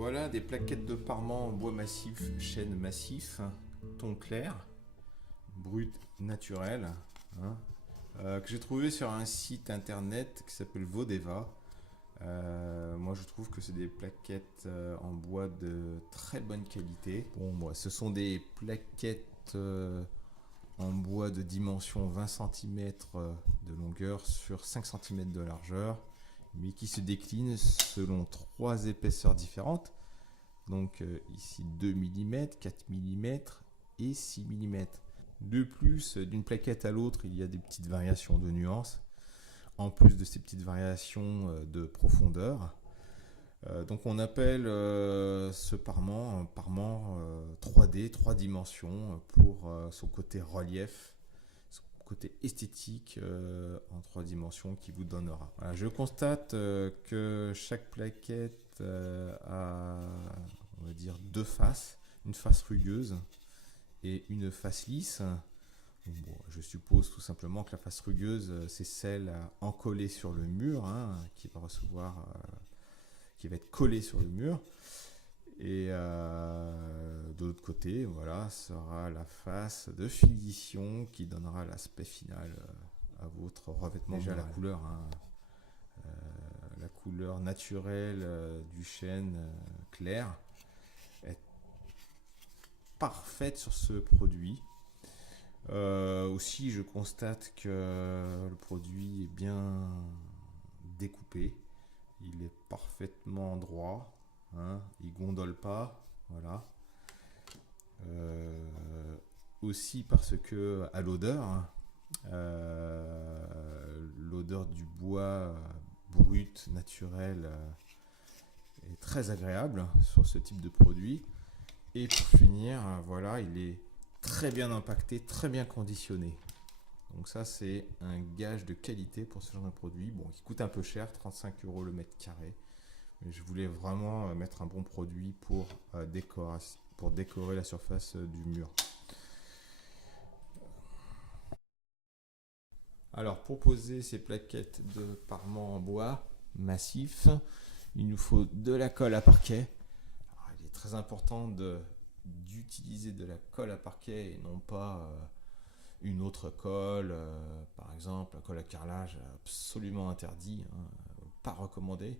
Voilà des plaquettes de parement en bois massif, chêne massif, ton clair, brut naturel, hein, que j'ai trouvé sur un site internet qui s'appelle Vodeva. Moi je trouve que c'est des plaquettes en bois de très bonne qualité. Bon, moi, ce sont des plaquettes en bois de dimension 20 cm de longueur sur 5 cm de largeur, mais qui se déclinent selon trois épaisseurs différentes. Donc ici 2 mm, 4 mm et 6 mm. De plus, d'une plaquette à l'autre, il y a des petites variations de nuances, en plus de ces petites variations de profondeur. Donc on appelle ce parement un parement 3D, 3 dimensions, pour son côté relief, son côté esthétique en 3 dimensions qui vous donnera. Voilà, je constate que chaque plaquette a, on va dire, deux faces, une face rugueuse et une face lisse. Bon, je suppose tout simplement que la face rugueuse, c'est celle à encoller sur le mur, hein, qui va recevoir, qui va être collée sur le mur. Et de l'autre côté, voilà, sera la face de finition qui donnera l'aspect final à votre revêtement. Déjà la couleur, hein, la couleur naturelle du chêne clair est parfaite sur ce produit. Aussi, je constate que le produit est bien découpé. Il est parfaitement droit, hein, il gondole pas, voilà. Aussi parce que à l'odeur, hein, l'odeur du bois brut, naturel, est très agréable sur ce type de produit. Et pour finir, voilà, il est très bien impacté, très bien conditionné. Donc ça, c'est un gage de qualité pour ce genre de produit. Bon, qui coûte un peu cher, 35 € le mètre carré. Mais je voulais vraiment mettre un bon produit pour décorer la surface du mur. Alors, pour poser ces plaquettes de parement en bois massif, il nous faut de la colle à parquet. Alors, il est très important d'utiliser de la colle à parquet et non pas une autre colle, par exemple la colle à carrelage, absolument interdit, hein, pas recommandé,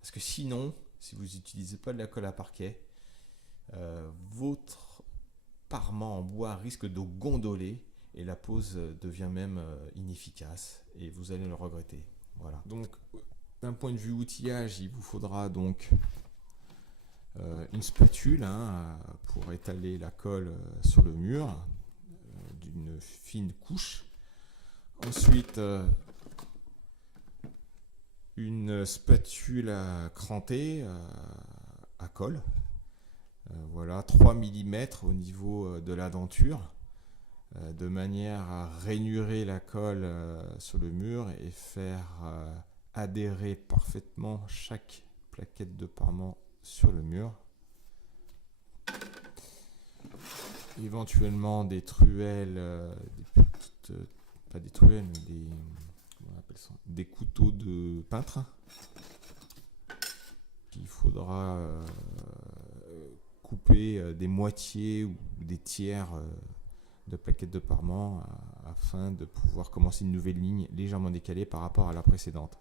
parce que sinon, si vous n'utilisez pas de la colle à parquet, votre parement en bois risque de gondoler et la pose devient même inefficace et vous allez le regretter. Voilà. Donc, d'un point de vue outillage, il vous faudra donc une spatule, hein, pour étaler la colle sur le mur d'une fine couche. Ensuite, une spatule à cranter à colle. Voilà, 3 mm au niveau de la denture, de manière à rainurer la colle sur le mur et faire adhérer parfaitement chaque plaquette de parement sur le mur. Éventuellement des truelles, des petites, pas des truelles, mais comment on appelle ça, des couteaux de peintre. Il faudra couper des moitiés ou des tiers de plaquettes de parement afin de pouvoir commencer une nouvelle ligne légèrement décalée par rapport à la précédente.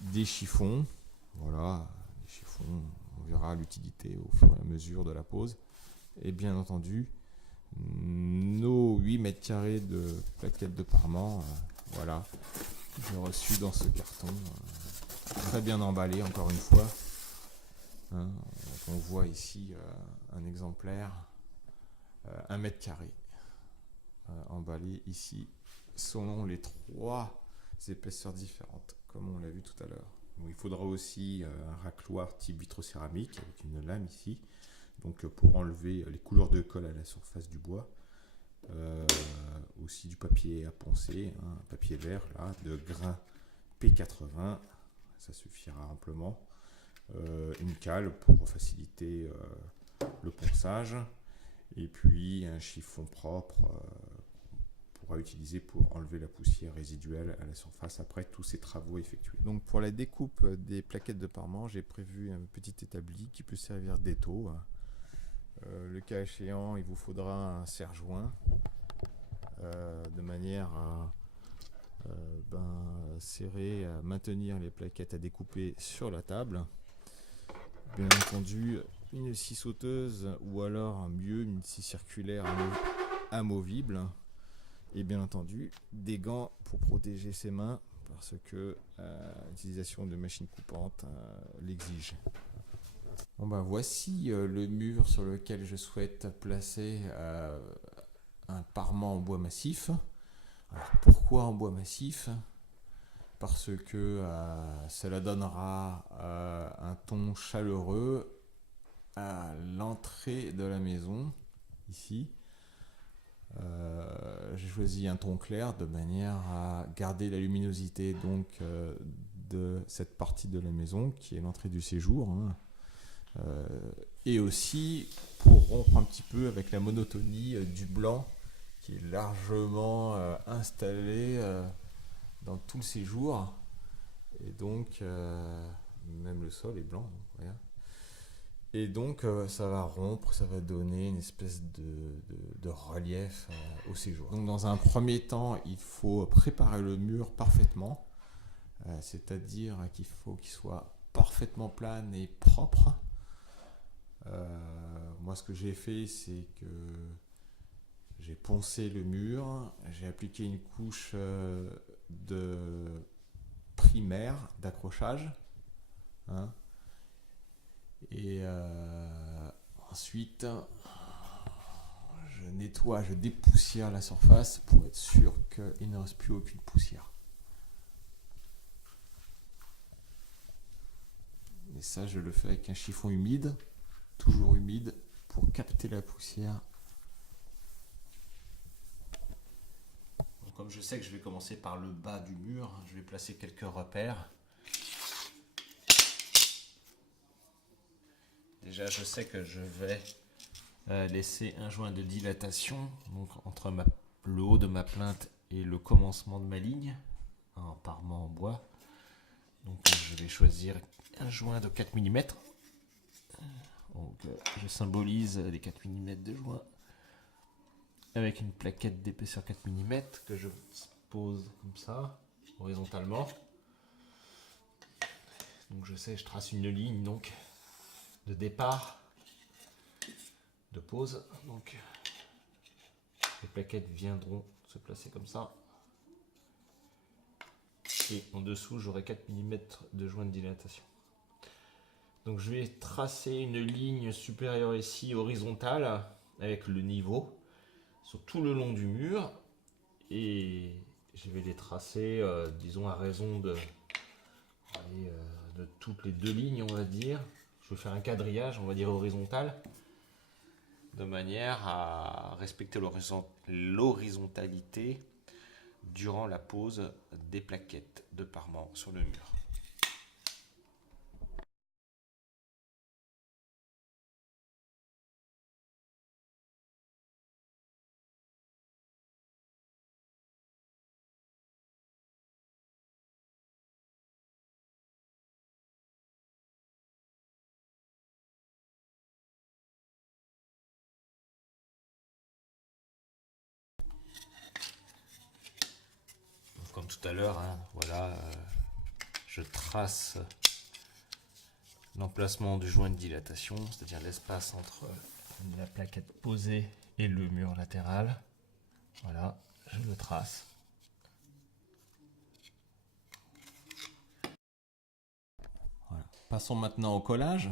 Des chiffons, voilà, des chiffons, on verra l'utilité au fur et à mesure de la pose. Et bien entendu, nos 8 mètres carrés de plaquettes de parement, voilà, j'ai reçu dans ce carton, très bien emballé encore une fois. Hein, on voit ici un exemplaire, 1 mètre carré, emballé ici selon les 3 épaisseurs différentes, comme on l'a vu tout à l'heure. Bon, il faudra aussi un racloir type vitrocéramique avec une lame ici, donc pour enlever les couleurs de colle à la surface du bois. Aussi du papier à poncer, hein, un papier vert là, de grain P80, ça suffira amplement. Une cale pour faciliter le ponçage, et puis un chiffon propre pourra utiliser pour enlever la poussière résiduelle à la surface après tous ces travaux effectués. Donc pour la découpe des plaquettes de parement, j'ai prévu un petit établi qui peut servir d'étau. Le cas échéant, il vous faudra un serre-joint de manière à serrer, à maintenir les plaquettes à découper sur la table. Bien entendu, une scie sauteuse ou alors mieux une scie circulaire amovible. Et bien entendu, des gants pour protéger ses mains parce que l'utilisation de machines coupantes l'exige. Bon voici le mur sur lequel je souhaite placer un parement en bois massif. Alors pourquoi en bois massif? Parce que cela donnera un ton chaleureux à l'entrée de la maison, ici. J'ai choisi un ton clair de manière à garder la luminosité donc, de cette partie de la maison qui est l'entrée du séjour. Et aussi pour rompre un petit peu avec la monotonie du blanc qui est largement installé dans tout le séjour. Et donc, même le sol est blanc. Donc, voilà. Et donc, ça va rompre, ça va donner une espèce de relief au séjour. Donc, dans un premier temps, il faut préparer le mur parfaitement. C'est-à-dire qu'il faut qu'il soit parfaitement plane et propre. Moi, ce que j'ai fait, c'est que j'ai poncé le mur, j'ai appliqué une couche de primaire d'accrochage. Et ensuite, je nettoie, je dépoussière la surface pour être sûr qu'il ne reste plus aucune poussière. Et ça, je le fais avec un chiffon humide, toujours humide, pour capter la poussière. Donc, comme je sais que je vais commencer par le bas du mur, je vais placer quelques repères. Déjà, je sais que je vais laisser un joint de dilatation donc entre le haut de ma plinthe et le commencement de ma ligne en parement en bois. Donc, je vais choisir un joint de 4 mm. Donc, je symbolise les 4 mm de joint avec une plaquette d'épaisseur 4 mm que je pose comme ça, horizontalement. Donc, je sais, je trace une ligne donc de départ, de pause. Donc, les plaquettes viendront se placer comme ça. Et en dessous, j'aurai 4 mm de joint de dilatation. Donc, je vais tracer une ligne supérieure ici, horizontale, avec le niveau, sur tout le long du mur. Et je vais les tracer, disons, à raison de toutes les 2 lignes, on va dire. Je vais faire un quadrillage, on va dire, horizontal, de manière à respecter l'horizontalité durant la pose des plaquettes de parement sur le mur. Comme tout à l'heure, voilà, je trace l'emplacement du joint de dilatation, c'est-à-dire l'espace entre la plaquette posée et le mur latéral. Voilà, je le trace. Voilà. Passons maintenant au collage.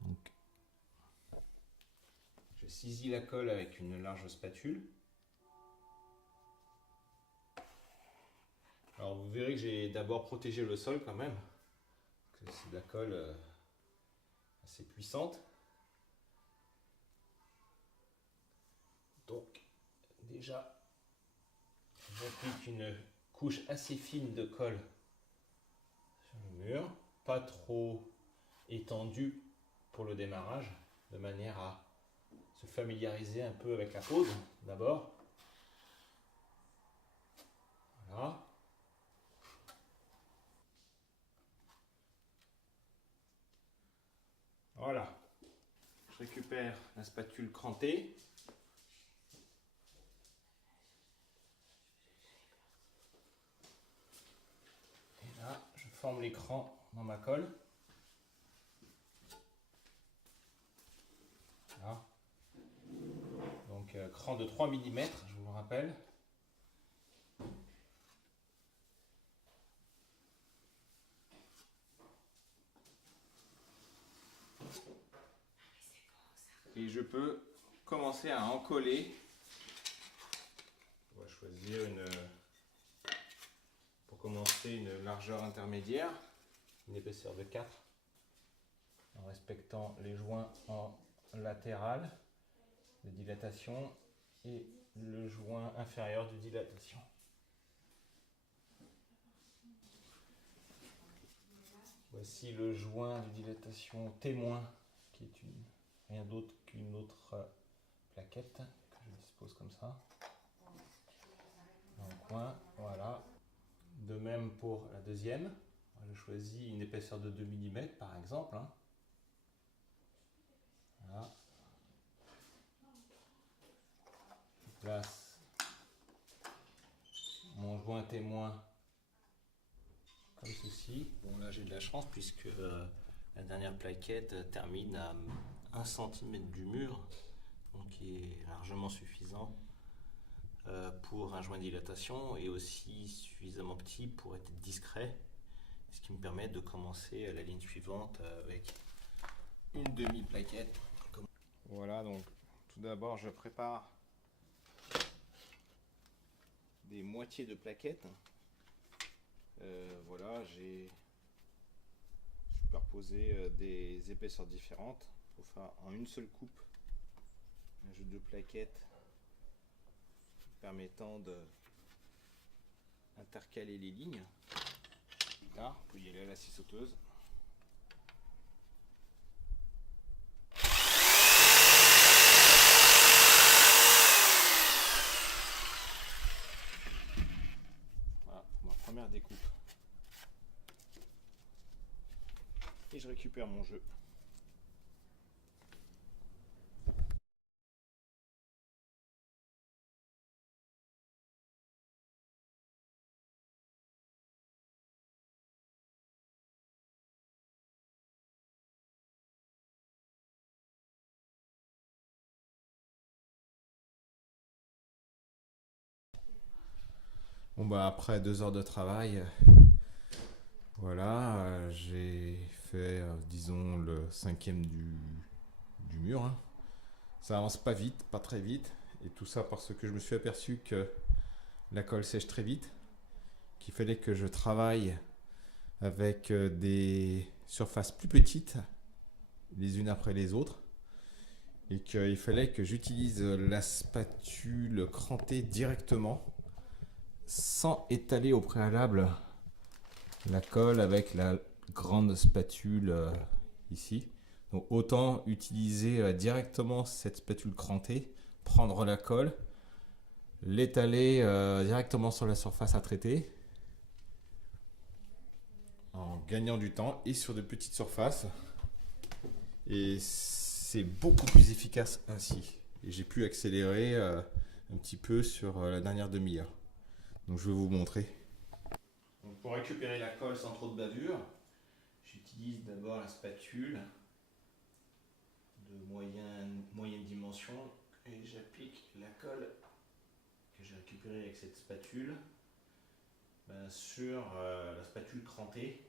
Donc, je saisis la colle avec une large spatule. Alors vous verrez que j'ai d'abord protégé le sol quand même. C'est de la colle assez puissante. Donc déjà, j'applique une couche assez fine de colle sur le mur, pas trop étendue pour le démarrage, de manière à se familiariser un peu avec la pose d'abord. Voilà. Voilà. Je récupère la spatule crantée. Et là, je forme l'écran dans ma colle. Voilà. Donc, cran de 3 mm, je vous le rappelle. Et je peux commencer à en coller. On va choisir pour commencer une largeur intermédiaire, une épaisseur de 4, en respectant les joints en latéral de dilatation et le joint inférieur de dilatation. Voici le joint de dilatation témoin, qui est rien d'autre qu'une autre plaquette que je dispose comme ça dans le coin. Voilà. De même pour la deuxième. Je choisis une épaisseur de 2 mm par exemple. Voilà. Je place mon joint témoin comme ceci. Bon, là j'ai de la chance puisque la dernière plaquette termine à 1 cm du mur, donc qui est largement suffisant pour un joint de dilatation et aussi suffisamment petit pour être discret, ce qui me permet de commencer la ligne suivante avec une demi-plaquette. Voilà, donc tout d'abord je prépare des moitiés de plaquettes. Voilà, j'ai superposé des épaisseurs différentes pour faire en une seule coupe un jeu de plaquettes permettant de intercaler les lignes. Là, on peut y aller à la scie sauteuse. Voilà pour ma première découpe. Et je récupère mon jeu. Bon bah après 2 heures de travail, voilà, j'ai fait disons le 5e du mur. Hein. Ça avance pas vite, pas très vite, et tout ça parce que je me suis aperçu que la colle sèche très vite, qu'il fallait que je travaille avec des surfaces plus petites les unes après les autres, et qu'il fallait que j'utilise la spatule crantée directement sans étaler au préalable la colle avec la grande spatule ici. Donc autant utiliser directement cette spatule crantée, prendre la colle, l'étaler directement sur la surface à traiter en gagnant du temps et sur de petites surfaces, et c'est beaucoup plus efficace ainsi, et j'ai pu accélérer un petit peu sur la dernière demi-heure. Donc je vais vous montrer. Donc pour récupérer la colle sans trop de bavure, j'utilise d'abord la spatule de moyenne dimension et j'applique la colle que j'ai récupérée avec cette spatule sur la spatule crantée.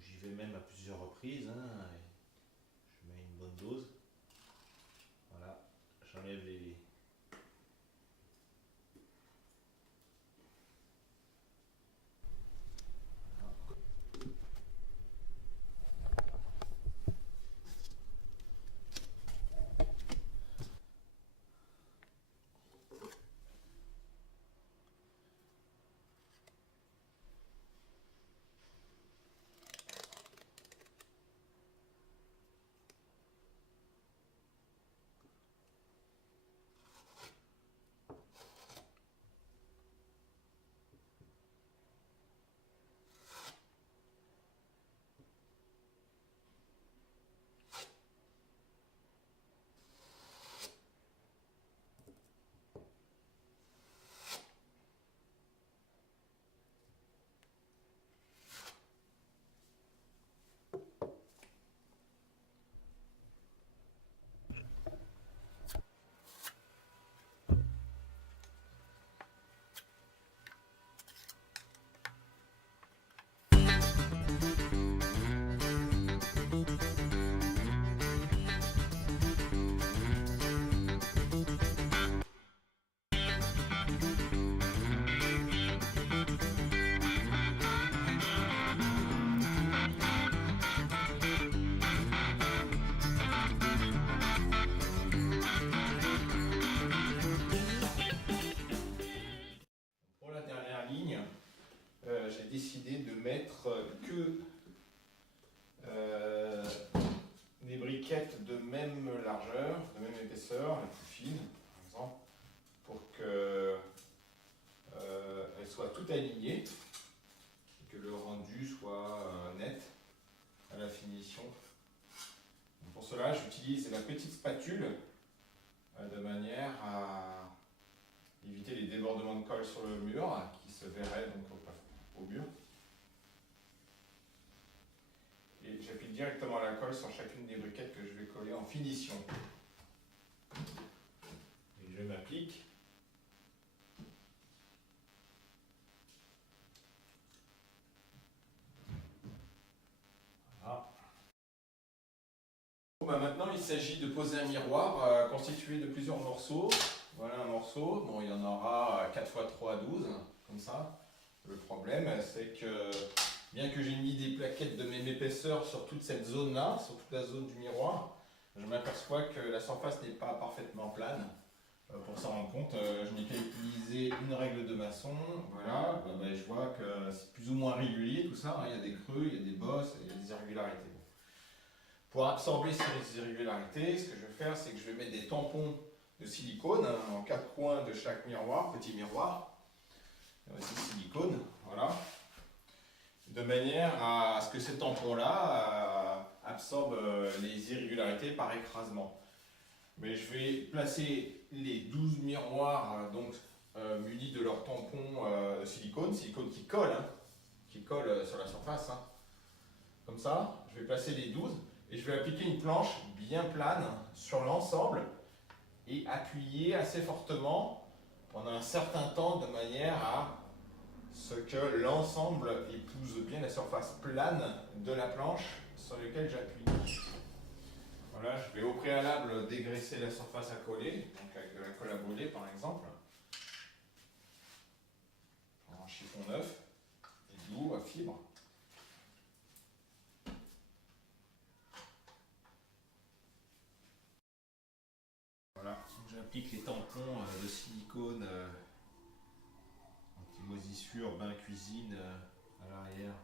J'y vais même à plusieurs reprises, hein, je mets une bonne dose. Voilà, j'enlève les décidé de mettre que des briquettes de même largeur, de même épaisseur, les plus fines par exemple, pour que elles soient toutes alignées et que le rendu soit net à la finition. Donc pour cela, j'utilise la petite spatule de manière à éviter les débordements de colle sur le mur qui se verraient donc au mur. Et j'applique directement la colle sur chacune des briquettes que je vais coller en finition. Et je m'applique. Voilà. Bon, maintenant, il s'agit de poser un miroir constitué de plusieurs morceaux. Voilà un morceau. Bon, il y en aura 4 x 3 à 12, comme ça. Le problème, c'est que bien que j'ai mis des plaquettes de même épaisseur sur toute cette zone-là, sur toute la zone du miroir, je m'aperçois que la surface n'est pas parfaitement plane. Pour s'en rendre compte, je n'ai qu'à utiliser une règle de maçon. Voilà, je vois que c'est plus ou moins régulier tout ça. Il y a des creux, il y a des bosses, il y a des irrégularités. Pour absorber ces irrégularités, ce que je vais faire, c'est que je vais mettre des tampons de silicone en 4 coins de chaque miroir, petit miroir. Voici silicone, voilà. De manière à ce que ces tampons-là absorbent les irrégularités par écrasement. Mais je vais placer les 12 miroirs munis de leurs tampons silicone qui colle sur la surface. Hein. Comme ça, je vais placer les 12 et je vais appliquer une planche bien plane sur l'ensemble et appuyer assez fortement pendant un certain temps de manière à ce que l'ensemble épouse bien la surface plane de la planche sur laquelle j'appuie. Voilà, je vais au préalable dégraisser la surface à coller, donc avec de la colle à brûler par exemple. En chiffon neuf, et doux à fibre. Voilà, j'applique les tampons de silicone anti-moisissure, bain, cuisine à l'arrière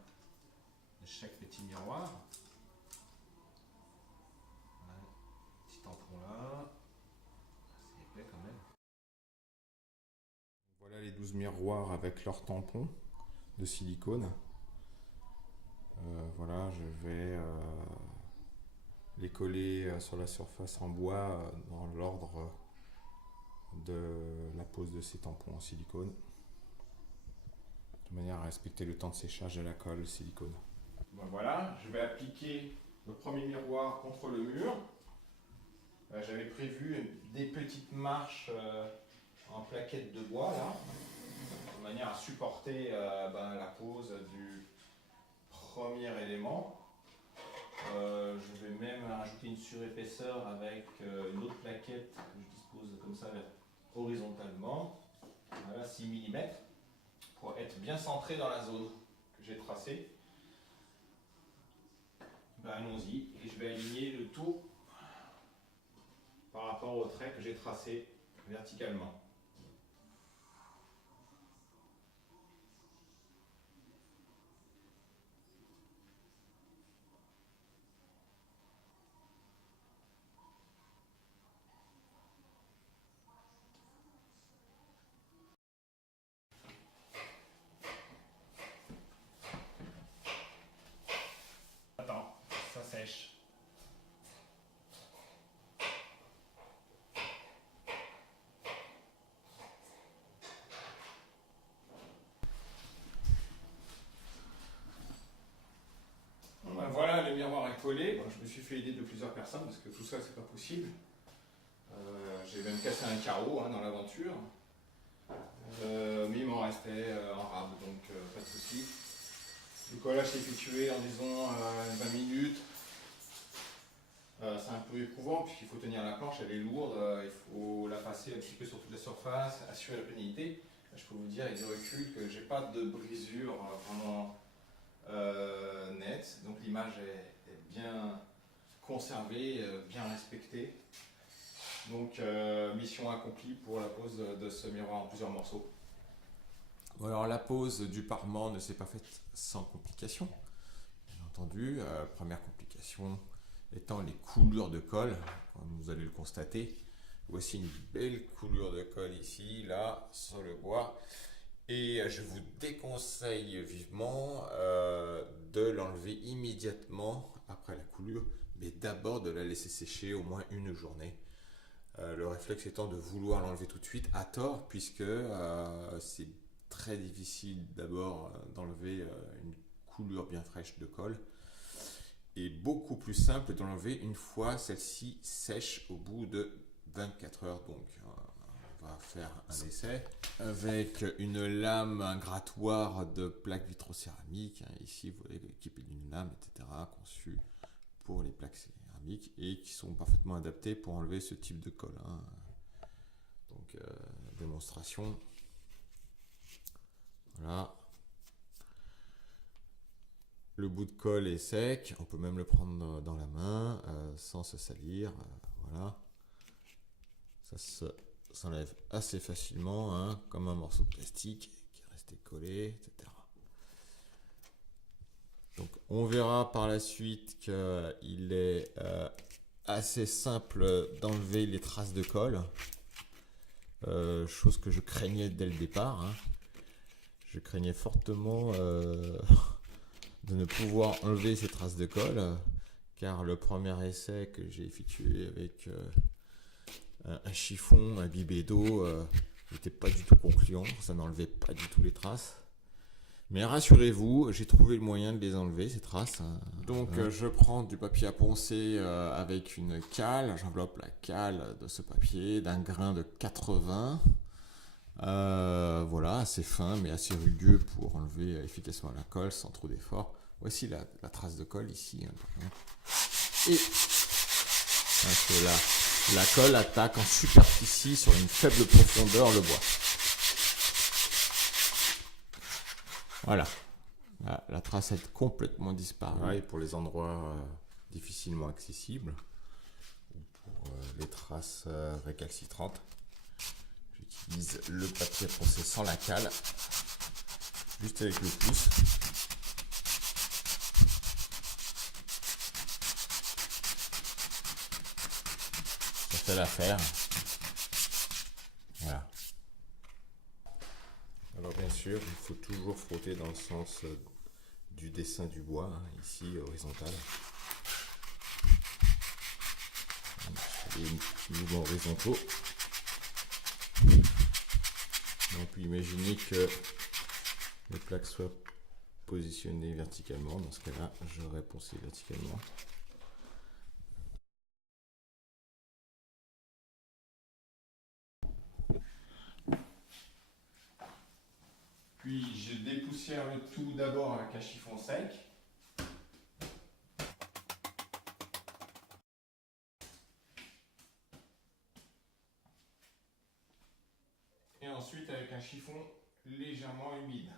de chaque petit miroir. Petit tampon là, c'est épais quand même. Voilà les 12 miroirs avec leurs tampons de silicone. Voilà, je vais les coller sur la surface en bois dans l'ordre de la pose de ces tampons en silicone, de manière à respecter le temps de séchage de la colle silicone. Bon, voilà, je vais appliquer le premier miroir contre le mur. J'avais prévu des petites marches en plaquettes de bois là, de manière à supporter la pose du premier élément. Je vais même rajouter une surépaisseur avec une autre plaquette que je dispose comme ça horizontalement, voilà, 6 mm, pour être bien centré dans la zone que j'ai tracée. Allons-y, et je vais aligner le tout par rapport au trait que j'ai tracé verticalement. Attends, ça sèche. Voilà, le miroir est collé. Bon, je me suis fait aider de plusieurs personnes parce que tout ça, c'est pas possible. J'ai même cassé un carreau dans l'aventure. Mais il m'en restait en rab, donc pas de souci. Le collage s'est effectué en disons 20 minutes. C'est un peu éprouvant puisqu'il faut tenir la planche, elle est lourde, il faut la passer un petit peu sur toute la surface, assurer la plénité. Je peux vous dire avec du recul que j'ai pas de brisure vraiment nette, donc l'image est bien conservée, bien respectée. Donc mission accomplie pour la pose de ce miroir en plusieurs morceaux. Bon, alors la pose du parement ne s'est pas faite sans complications. Bien entendu, première complication étant les coulures de colle, comme vous allez le constater. Voici une belle coulure de colle ici, là, sur le bois. Et je vous déconseille vivement de l'enlever immédiatement après la coulure, mais d'abord de la laisser sécher au moins une journée. Le réflexe étant de vouloir l'enlever tout de suite à tort, puisque c'est très difficile d'abord d'enlever une coulure bien fraîche de colle, et beaucoup plus simple de l'enlever une fois celle-ci sèche au bout de 24 heures. Donc on va faire un essai avec une lame, un grattoir de plaques vitrocéramiques. Ici vous voyez équipé d'une lame, etc., conçue pour les plaques céramiques et qui sont parfaitement adaptées pour enlever ce type de colle. Donc démonstration. Voilà. Le bout de colle est sec, on peut même le prendre dans la main sans se salir. Voilà. Ça s'enlève assez facilement, hein, comme un morceau de plastique qui est resté collé, etc. Donc on verra par la suite qu'il est assez simple d'enlever les traces de colle, chose que je craignais dès le départ. Hein. Je craignais fortement de ne pouvoir enlever ces traces de colle, car le premier essai que j'ai effectué avec un chiffon, un bibet d'eau, n'était pas du tout concluant, ça n'enlevait pas du tout les traces. Mais rassurez-vous, j'ai trouvé le moyen de les enlever, ces traces. Donc je prends du papier à poncer avec une cale, j'enveloppe la cale de ce papier d'un grain de 80. Voilà, assez fin mais assez rugueux pour enlever efficacement la colle sans trop d'effort. Voici la trace de colle ici. Et la colle attaque en superficie sur une faible profondeur le bois. Voilà. La trace est complètement disparue. Et pour les endroits difficilement accessibles, ou pour les traces récalcitrantes, j'utilise le papier à poncer sans la cale, juste avec le pouce. Ça fait l'affaire. Voilà. Alors bien sûr, il faut toujours frotter dans le sens du dessin du bois, hein, ici horizontal. Les mouvements horizontaux. On peut imaginer que les plaques soient positionnées verticalement. Dans ce cas-là, j'aurais poncé verticalement. Puis je dépoussière le tout d'abord avec un chiffon sec. Et ensuite avec un chiffon légèrement humide.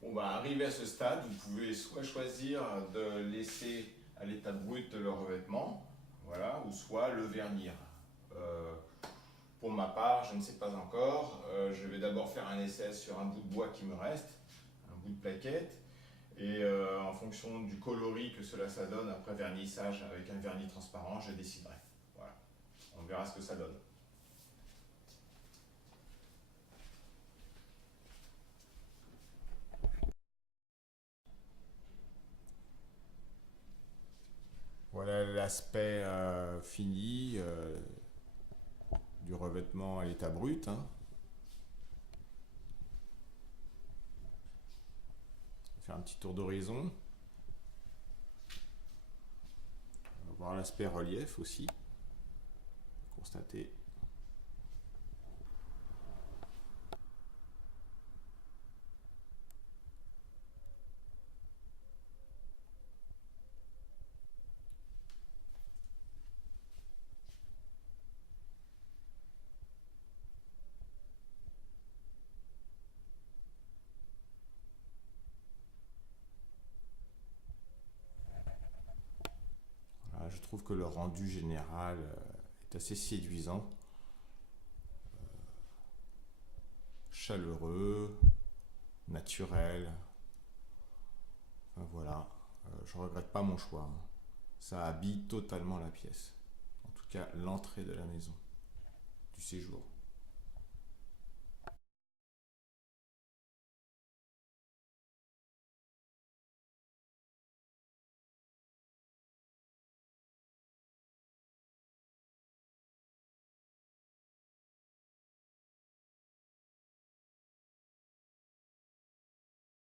Bon bah arrivé à ce stade, vous pouvez soit choisir de laisser à l'état brut le revêtement, voilà, ou soit le vernir. Pour ma part, je ne sais pas encore. Je vais d'abord faire un essai sur un bout de bois qui me reste, un bout de plaquette, et en fonction du coloris que cela ça donne après vernissage avec un vernis transparent, je déciderai. Voilà, on verra ce que ça donne. Voilà l'aspect fini du revêtement à l'état brut. Hein. Je vais faire un petit tour d'horizon. On va voir l'aspect relief aussi. Constater. Je trouve que le rendu général est assez séduisant, chaleureux, naturel. Enfin, voilà, je regrette pas mon choix, hein. Ça habille totalement la pièce. En tout cas, l'entrée de la maison, du séjour.